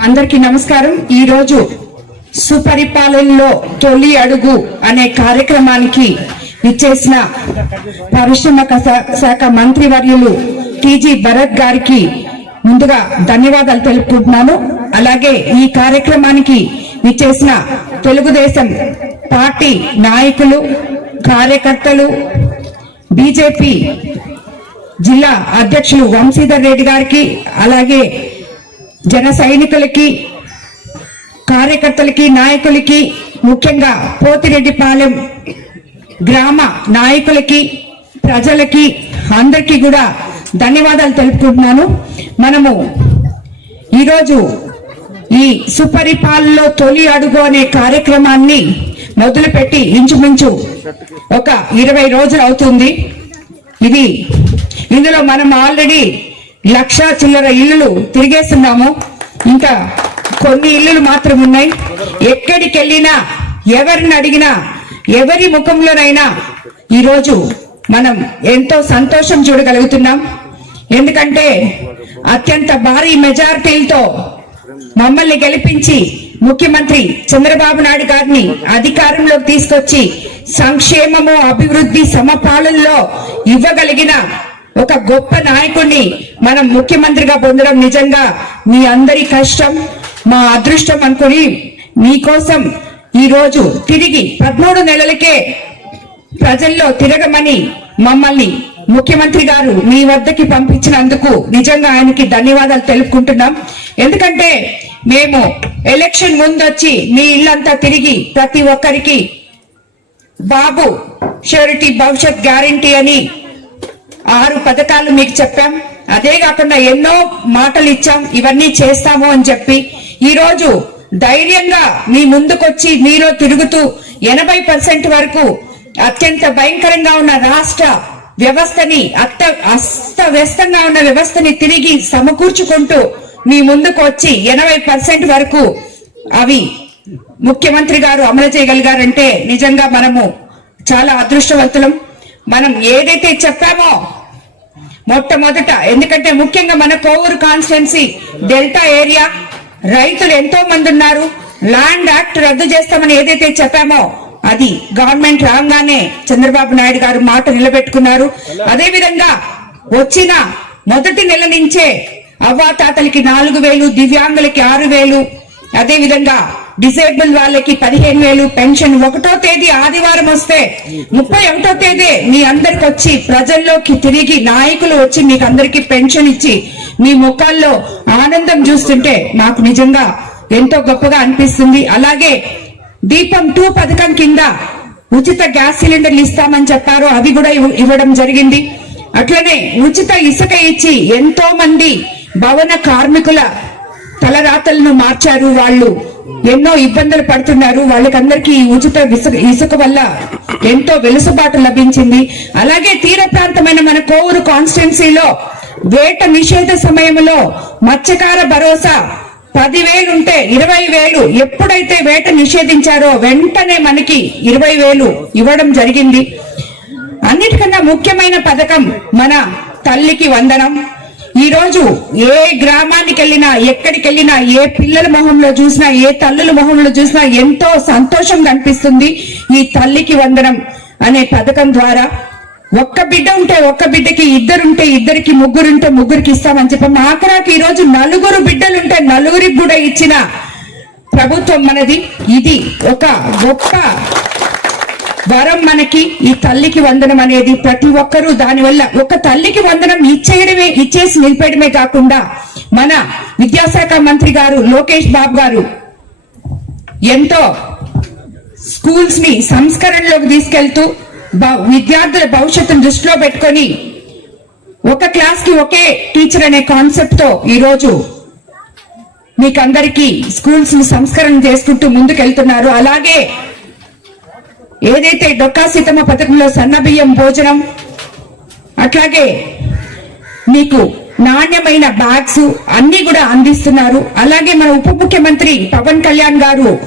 అందరికీ నమస్కారం. ఈ రోజు సుపరిపాలనలో తొలి అడుగు అనే కార్యక్రమానికి ఇచ్చేసిన పరిశ్రమ శా- శాఖ మంత్రివర్యులు టీజీ భరత్ గారికి ముందుగా ధన్యవాదాలు తెలుపుకుంటున్నాను. అలాగే ఈ కార్యక్రమానికి ఇచ్చేసిన తెలుగుదేశం పార్టీ నాయకులు కార్యకర్తలు బీజేపీ జిల్లా అధ్యక్షులు వంశీధర్ రెడ్డి గారికి అలాగే జన సైనికులకి కార్యకర్తలకి నాయకులకి ముఖ్యంగా పోతిరెడ్డిపాలెం గ్రామ నాయకులకి ప్రజలకి అందరికీ కూడా ధన్యవాదాలు తెలుపుకుంటున్నాను. మనము ఈరోజు ఈ సుపరిపాలనలో తొలి అడుగు అనే కార్యక్రమాన్ని మొదలుపెట్టి ఇంచుమించు ఒక ఇరవై రోజులు అవుతుంది. ఇది ఇందులో మనం ఆల్రెడీ లక్ష చిల్లర ఇల్లులు తిరిగేస్తున్నాము. ఇంకా కొన్ని ఇల్లులు మాత్రం ఉన్నాయి. ఎక్కడికి వెళ్ళినా ఎవరిని అడిగినా ఎవరి ముఖంలోనైనా ఈరోజు మనం ఎంతో సంతోషం చూడగలుగుతున్నాం. ఎందుకంటే అత్యంత భారీ మెజారిటీలతో మమ్మల్ని గెలిపించి ముఖ్యమంత్రి చంద్రబాబు నాయుడు గారిని అధికారంలోకి తీసుకొచ్చి సంక్షేమము అభివృద్ధి సమపాలనలో ఇవ్వగలిగిన ఒక గొప్ప నాయకుడిని మనం ముఖ్యమంత్రిగా పొందడం నిజంగా మీ అందరి కష్టం మా అదృష్టం అనుకుని మీకోసం ఈరోజు తిరిగి పదమూడు నెలలకే ప్రజల్లో తిరగమని మమ్మల్ని ముఖ్యమంత్రి గారు మీ వద్దకి పంపించినందుకు నిజంగా ఆయనకి ధన్యవాదాలు తెలుపుకుంటున్నాం. ఎందుకంటే మేము ఎలక్షన్ ముందొచ్చి మీ ఇల్లంతా తిరిగి ప్రతి ఒక్కరికి బాబు షూరిటీ భవిష్యత్ గ్యారంటీ అని ఆరు పథకాలు మీకు చెప్పాం. అదే కాకుండా ఎన్నో మాటలు ఇచ్చాం. ఇవన్నీ చేస్తాము అని చెప్పి ఈరోజు ధైర్యంగా మీ ముందుకొచ్చి మీలో తిరుగుతూ ఎనభై పర్సెంట్ వరకు అత్యంత భయంకరంగా ఉన్న రాష్ట్ర వ్యవస్థని అత్త అస్తవ్యస్తంగా ఉన్న వ్యవస్థని తిరిగి సమకూర్చుకుంటూ మీ ముందుకు వచ్చి ఎనభై పర్సెంట్ వరకు అవి ముఖ్యమంత్రి గారు అమలు చేయగలిగారంటే నిజంగా మనము చాలా అదృష్టవంతులం. మనం ఏదైతే చెప్పామో మొట్టమొదట ఎందుకంటే ముఖ్యంగా మన కోవూరు కాన్స్టిట్యున్సీ డెల్టా ఏరియా రైతులు ఎంతో మంది ఉన్నారు. ల్యాండ్ యాక్ట్ రద్దు చేస్తామని ఏదైతే చెప్పామో అది గవర్నమెంట్ రాగానే చంద్రబాబు నాయుడు గారు మాట నిలబెట్టుకున్నారు. అదే విధంగా వచ్చిన మొదటి నెల నుంచే అవ్వాతాతలకి నాలుగు వేలు దివ్యాంగులకి ఆరు వేలు అదేవిధంగా డిసేబుల్ వాళ్ళకి పదిహేను వేలు పెన్షన్ ఒకటో తేదీ ఆదివారం వస్తే ముప్పై ఒకటో తేదీ మీ అందరికి వచ్చి ప్రజల్లోకి తిరిగి నాయకులు వచ్చి మీకు అందరికి పెన్షన్ ఇచ్చి మీ ముఖాల్లో ఆనందం చూస్తుంటే నాకు నిజంగా ఎంతో గొప్పగా అనిపిస్తుంది. అలాగే దీపం టూ పథకం కింద ఉచిత గ్యాస్ సిలిండర్లు ఇస్తామని చెప్పారు. అవి కూడా ఇవ్వడం జరిగింది. అట్లనే ఉచిత ఇసుక ఇచ్చి ఎంతో మంది భవన కార్మికుల తలరాతలను మార్చారు వాళ్ళు. ఎన్నో ఇబ్బందులు పడుతున్నారు. వాళ్ళకందరికీ ఈ ఉచిత ఇసుక ఇసుక వల్ల ఎంతో వెలుసుబాటు లభించింది. అలాగే తీర ప్రాంతమైన మన కోవూరు కాన్స్టిట్యున్సీలో వేట నిషేధ సమయంలో మత్స్యకార భరోసా పదివేలు ఉంటే ఇరవై వేలు ఎప్పుడైతే వేట నిషేధించారో వెంటనే మనకి ఇరవై వేలు ఇవ్వడం జరిగింది. అన్నిటికన్నా ముఖ్యమైన పథకం మన తల్లికి వందనం. ఈ రోజు ఏ గ్రామానికి వెళ్ళినా ఎక్కడికి వెళ్ళినా ఏ పిల్లల మొహంలో చూసినా ఏ తల్లుల మొహంలో చూసినా ఎంతో సంతోషం కనిపిస్తుంది ఈ తల్లికి వందనం అనే పథకం ద్వారా. ఒక్క బిడ్డ ఉంటే ఒక్క బిడ్డకి ఇద్దరుంటే ఇద్దరికి ముగ్గురుంటే ముగ్గురికి ఇస్తామని చెప్పి ఆఖరాకి ఈ రోజు నలుగురు బిడ్డలుంటే నలుగురికి కూడా ఇచ్చిన ప్రభుత్వం మనది. ఇది ఒక గొప్ప వరం మనకి ఈ తల్లికి వందనం అనేది ప్రతి ఒక్కరూ దానివల్ల ఒక తల్లికి వందనం ఇచ్చేయడమే ఇచ్చేసి నిలిపేయడమే కాకుండా మన విద్యాశాఖ మంత్రి గారు లోకేష్ బాబు గారు ఎంతో స్కూల్స్ని సంస్కరణలోకి తీసుకెళ్తూ విద్యార్థుల భవిష్యత్తును దృష్టిలో పెట్టుకొని ఒక క్లాస్కి ఒకే టీచర్ అనే కాన్సెప్ట్తో ఈరోజు మీకందరికీ స్కూల్స్ని సంస్కరణ చేసుకుంటూ ముందుకెళ్తున్నారు. అలాగే ఏదైతే డొక్కా సీతమ్మ పథకంలో సన్నబియ్యం భోజనం అట్లాగే మీకు నాణ్యమైన బ్యాగ్స్ అన్ని కూడా అందిస్తున్నారు. అలాగే మన ఉప ముఖ్యమంత్రి పవన్ కళ్యాణ్ గారు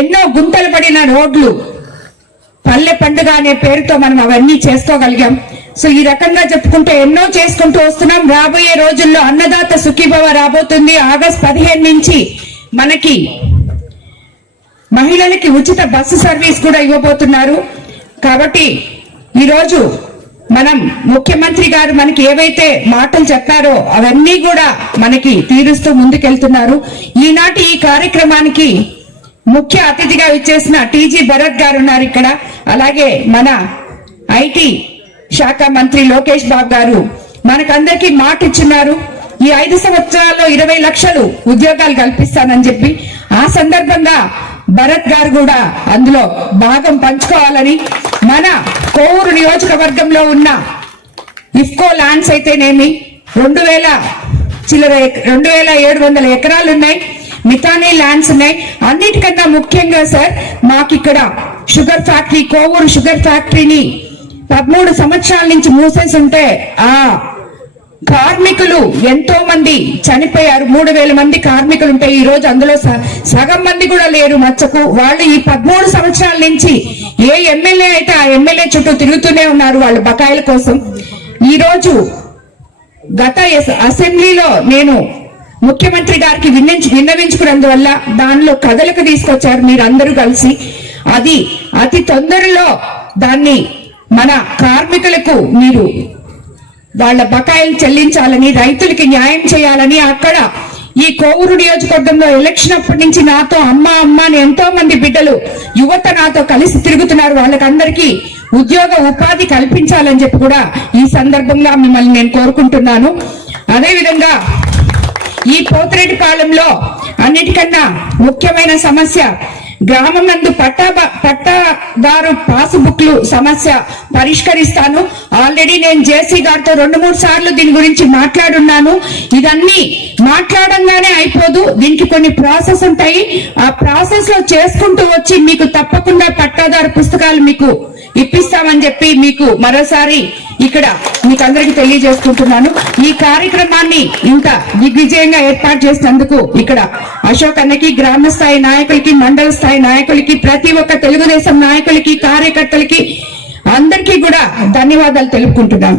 ఎన్నో గుంతలు పడిన రోడ్లు పల్లె పండుగ అనే పేరుతో మనం అవన్నీ చేసుకోగలిగాం. సో ఈ రకంగా చెప్పుకుంటే ఎన్నో చేసుకుంటూ వస్తున్నాం. రాబోయే రోజుల్లో అన్నదాత సుఖీభవ రాబోతుంది. ఆగస్ట్ పదిహేను నుంచి మనకి మహిళలకి ఉచిత బస్సు సర్వీస్ కూడా ఇవ్వబోతున్నారు. కాబట్టి ఈరోజు మనం ముఖ్యమంత్రి గారు మనకి ఏవైతే మాటలు చెప్పారో అవన్నీ కూడా మనకి తీరుస్తూ ముందుకెళ్తున్నారు. ఈనాటి ఈ కార్యక్రమానికి ముఖ్య అతిథిగా ఇచ్చేసిన టీజీ భరత్ గారు ఉన్నారు ఇక్కడ. అలాగే మన ఐటీ శాఖ మంత్రి లోకేష్ బాబు గారు మనకందరికీ మాట ఇచ్చున్నారు ఈ ఐదు సంవత్సరాల్లో ఇరవై లక్షలు ఉద్యోగాలు కల్పిస్తానని చెప్పి ఆ సందర్భంగా భరత్ గారు కూడా అందులో భాగం పంచుకోవాలని మన కోవూరు నియోజకవర్గంలో ఉన్న ఇఫ్కో ల్యాండ్స్ అయితేనేమి రెండు వేల చిల్లర రెండు వేల ఏడు వందల ఎకరాలు ఉన్నాయి. మితానీ ల్యాండ్స్ ఉన్నాయి. అన్నిటికన్నా ముఖ్యంగా సార్ మాకు ఇక్కడ షుగర్ ఫ్యాక్టరీ కోవూరు షుగర్ ఫ్యాక్టరీని పదమూడు సంవత్సరాల నుంచి మూసేసి ఉంటే ఆ కార్మికులు ఎంతో మంది చనిపోయారు. మూడు వేల మంది కార్మికులు ఉంటే ఈ రోజు అందులో సగం మంది కూడా లేరు మచ్చకు. వాళ్ళు ఈ పదమూడు సంవత్సరాల నుంచి ఏ ఎమ్మెల్యే అయితే ఆ ఎమ్మెల్యే చుట్టూ తిరుగుతూనే ఉన్నారు వాళ్ళ బకాయిల కోసం. ఈ రోజు గత అసెంబ్లీలో నేను ముఖ్యమంత్రి గారికి విన్నించు విన్నవించుకున్నందువల్ల దానిలో కదలకు తీసుకొచ్చారు మీరందరూ కలిసి. అది అతి తొందరలో దాన్ని మన కార్మికులకు మీరు వాళ్ళ బకాయిలు చెల్లించాలని రైతులకి న్యాయం చేయాలని అక్కడ ఈ కోవూరు నియోజకవర్గంలో ఎలక్షన్ అప్పటి నుంచి నాతో అమ్మ అమ్మ అని ఎంతో మంది బిడ్డలు యువత నాతో కలిసి తిరుగుతున్నారు. వాళ్ళకందరికీ ఉద్యోగ ఉపాధి కల్పించాలని చెప్పి కూడా ఈ సందర్భంగా మిమ్మల్ని నేను కోరుకుంటున్నాను. అదేవిధంగా ఈ పోతిరెడ్డిపాలెంలో అన్నిటికన్నా ముఖ్యమైన సమస్య గ్రామం నందు పట్టా పట్టాదారు పాస్బుక్లు సమస్య పరిష్కరిస్తాను. ఆల్రెడీ నేను జేసీ గారితో రెండు మూడు సార్లు దీని గురించి మాట్లాడున్నాను. ఇదన్నీ మాట్లాడంగానే అయిపోదు. దీనికి కొన్ని ప్రాసెస్ ఉంటాయి. ఆ ప్రాసెస్లో చేసుకుంటూ వచ్చి మీకు తప్పకుండా పట్టాదారు పుస్తకాలు మీకు ఇప్పిస్తామని చెప్పి మీకు మరోసారి ఇక్కడ మీకు అందరికి తెలియజేసుకుంటున్నాను ఈ కార్యక్రమాన్ని ఇంత దిగ్విజయంగా ఏర్పాటు చేసినందుకు ఇక్కడ అశోక్ అన్నకి గ్రామ స్థాయి నాయకులకి మండల స్థాయి నాయకులకి ప్రతి ఒక్క తెలుగుదేశం నాయకులకి కార్యకర్తలకి అందరికీ కూడా ధన్యవాదాలు తెలుపుకుంటున్నాను